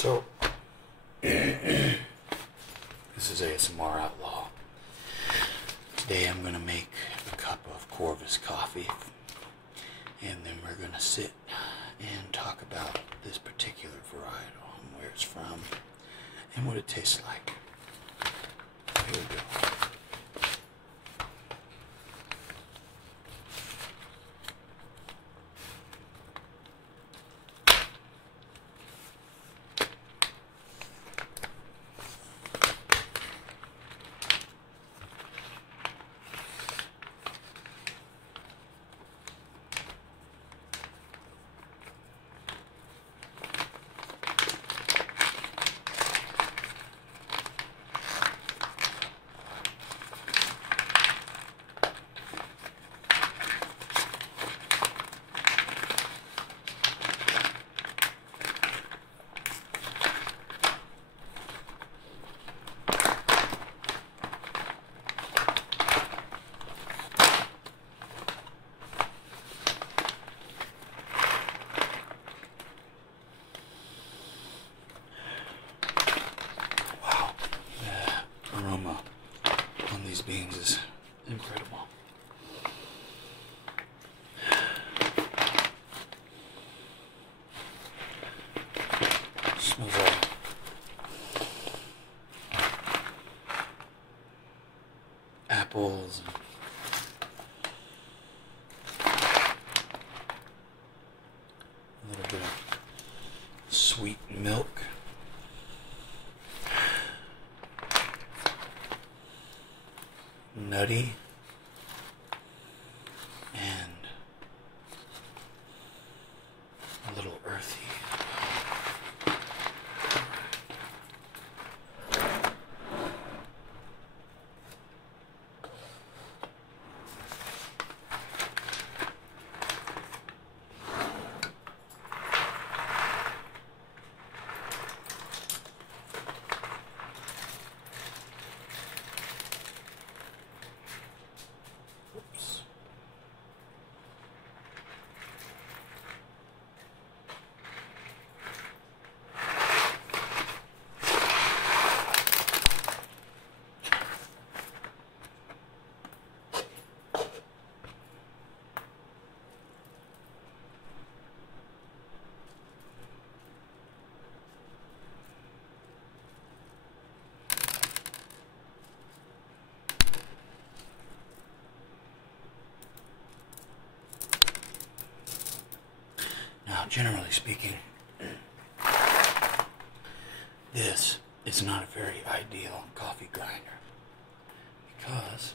So, this is ASMR Outlaw. Today I'm going to make a cup of Corvus coffee, and then we're going to sit and talk about this particular varietal and where it's from and what it tastes like. Here we go. These beans is incredible. Smells like apples and a little bit of sweet milk. Nutty and a little earthy. Now, generally speaking, this is not a very ideal coffee grinder because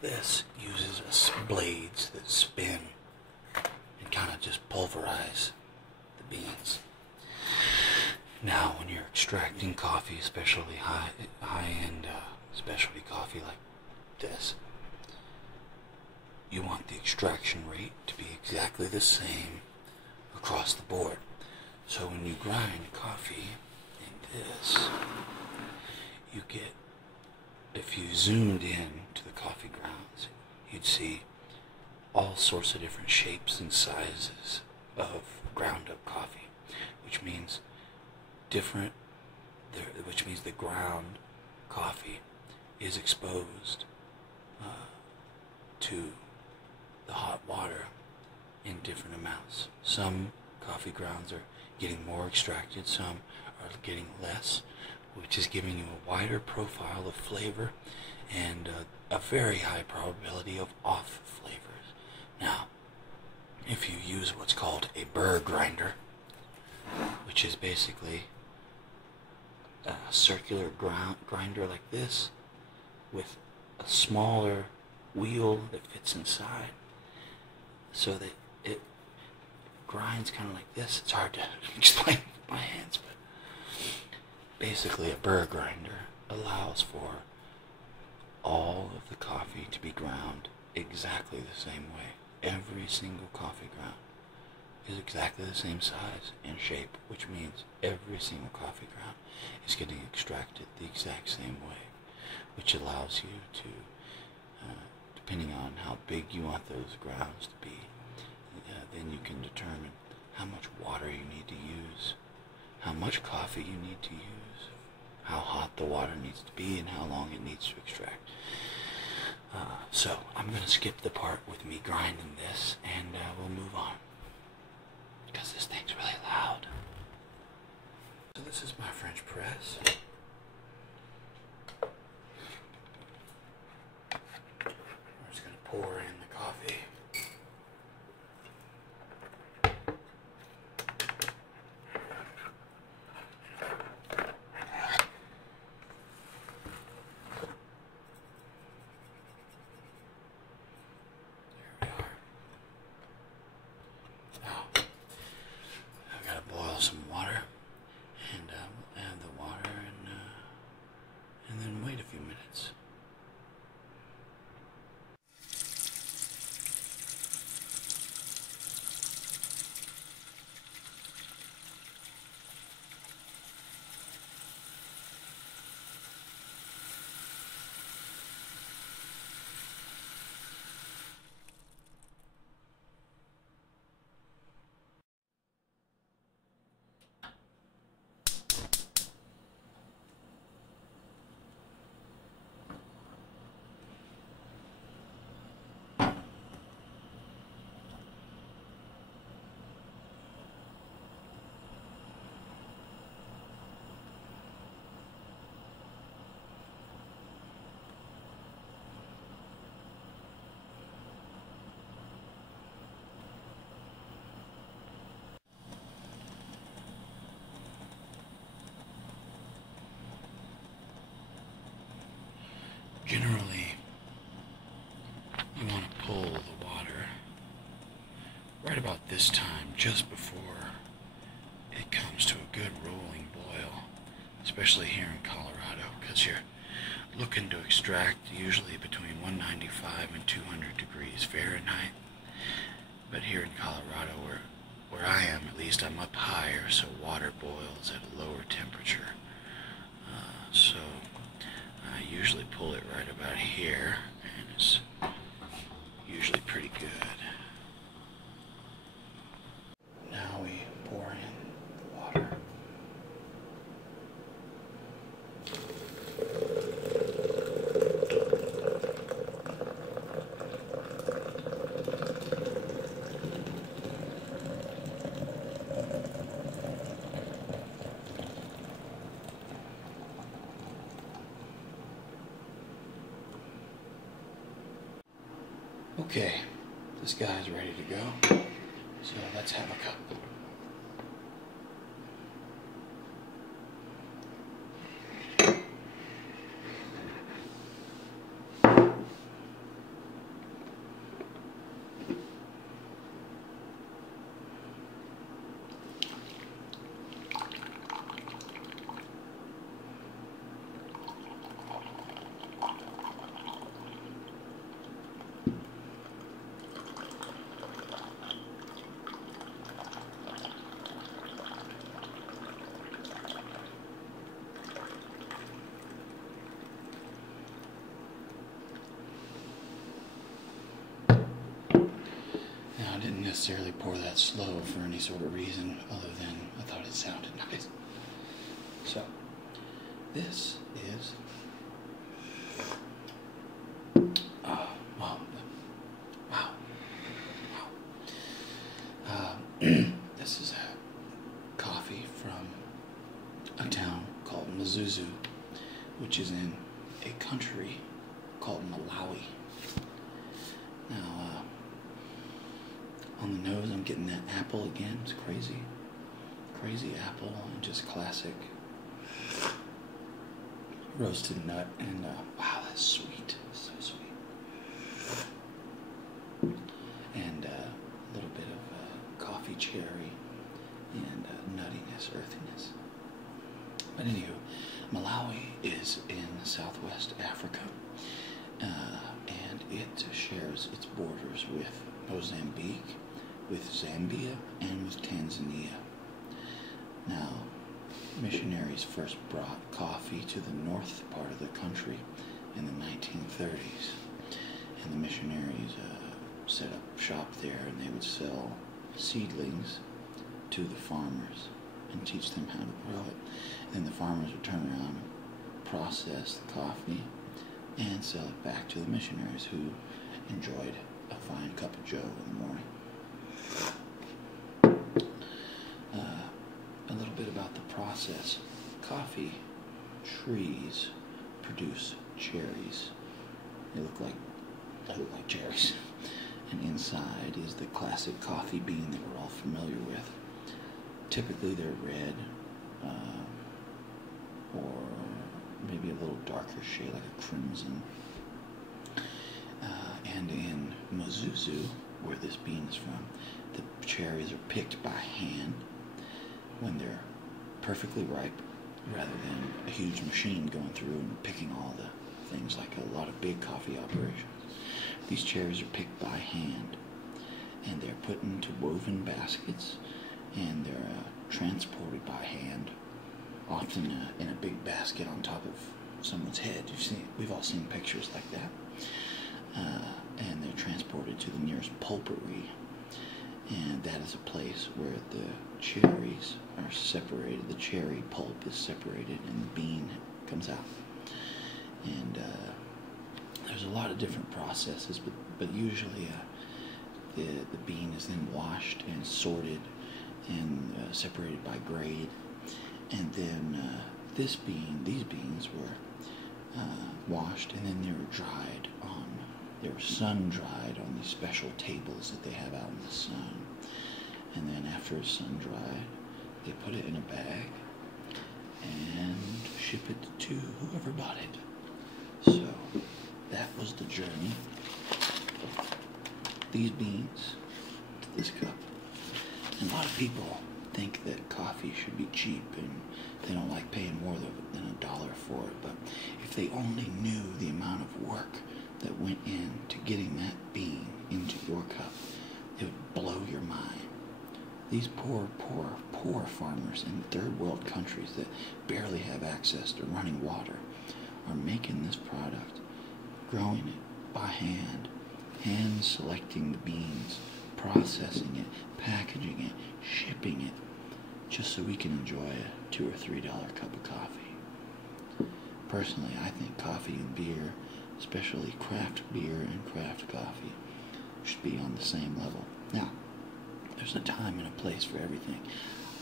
this uses blades that spin and kind of just pulverize the beans. Now, when you're extracting coffee, especially high-end specialty coffee like this, you want the extraction rate to be exactly the same across the board. So when you grind coffee in this, you get, if you zoomed in to the coffee grounds, you'd see all sorts of different shapes and sizes of ground up coffee, which means the ground coffee is exposed to the hot water in different amounts. Some coffee grounds are getting more extracted, some are getting less, which is giving you a wider profile of flavor and a very high probability of off flavors. Now, if you use what's called a burr grinder, which is basically a circular grinder like this with a smaller wheel that fits inside, so that it grinds kind of like this. It's hard to explain with my hands, but basically a burr grinder allows for all of the coffee to be ground exactly the same way. Every single coffee ground is exactly the same size and shape, which means every single coffee ground is getting extracted the exact same way, which allows you to depending on how big you want those grounds to be, then you can determine how much water you need to use, how much coffee you need to use, how hot the water needs to be, and how long it needs to extract. So I'm going to skip the part with me grinding this, and we'll move on, because this thing's really loud. So this is my French press. We're just going to pour in the coffee. Some water, and we'll add the water, and then wait a few minutes. Generally, you want to pull the water right about this time, just before it comes to a good rolling boil, especially here in Colorado, because you're looking to extract usually between 195 and 200 degrees Fahrenheit. But here in Colorado, where I am at least, I'm up higher, so water boils at a lower temperature. So I usually pull it right about here, and it's usually pretty good. Now we pour in the water. Okay, this guy's ready to go, so let's have a cup. I didn't necessarily pour that slow for any sort of reason other than I thought it sounded nice. So, this is this is a coffee from a town called Mzuzu, which is in a country called Malawi. Now, on the nose, I'm getting that apple again. It's crazy. Crazy apple and just classic roasted nut. And wow, that's sweet. So sweet. And a little bit of coffee cherry and nuttiness, earthiness. But anywho, Malawi is in southwest Africa. And it shares its borders with Mozambique, with Zambia, and with Tanzania. Now, missionaries first brought coffee to the north part of the country in the 1930s, and the missionaries set up shop there, and they would sell seedlings to the farmers. and teach them how to grow it. And the farmers would turn around and process the coffee and sell it back to the missionaries who enjoyed a fine cup of joe in the morning. A little bit about the process. Coffee trees produce cherries. They look like cherries. And inside is the classic coffee bean that we're all familiar with. Typically they're red, or maybe a little darker shade, like a crimson. And in Mzuzu, where this bean is from, the cherries are picked by hand when they're perfectly ripe, rather than a huge machine going through and picking all the things like a lot of big coffee operations. These cherries are picked by hand, and they're put into woven baskets, and they're transported by hand, often in a big basket on top of someone's head. We've all seen pictures like that. And they're transported to the nearest pulpery, and that is a place where the cherries are separated. The cherry pulp is separated, and the bean comes out. And there's a lot of different processes, but usually the bean is then washed and sorted and separated by grade, and then these beans were washed, and then they were dried they were sun-dried on these special tables that they have out in the sun. And then after it's sun-dried, they put it in a bag and ship it to whoever bought it. So that was the journey. These beans to this cup. And a lot of people think that coffee should be cheap, and they don't like paying more than $1 for it. But if they only knew the amount of work that went into getting that bean into your cup, it would blow your mind. These poor farmers in third world countries that barely have access to running water are making this product, growing it by hand selecting the beans, processing it, packaging it, shipping it, just so we can enjoy a $2 or $3 cup of coffee. Personally, I think coffee and beer, especially craft beer and craft coffee, should be on the same level. Now, there's a time and a place for everything.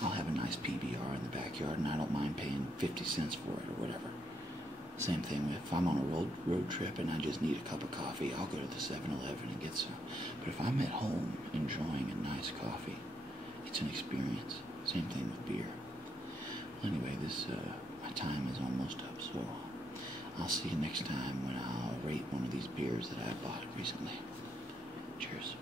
I'll have a nice PBR in the backyard, and I don't mind paying 50 cents for it or whatever. Same thing if I'm on a road trip and I just need a cup of coffee, I'll go to the 7-Eleven and get some. But if I'm at home enjoying a nice coffee, it's an experience. Same thing with beer. Anyway, my time is almost up, so I'll see you next time when I'll rate one of these beers that I bought recently. Cheers.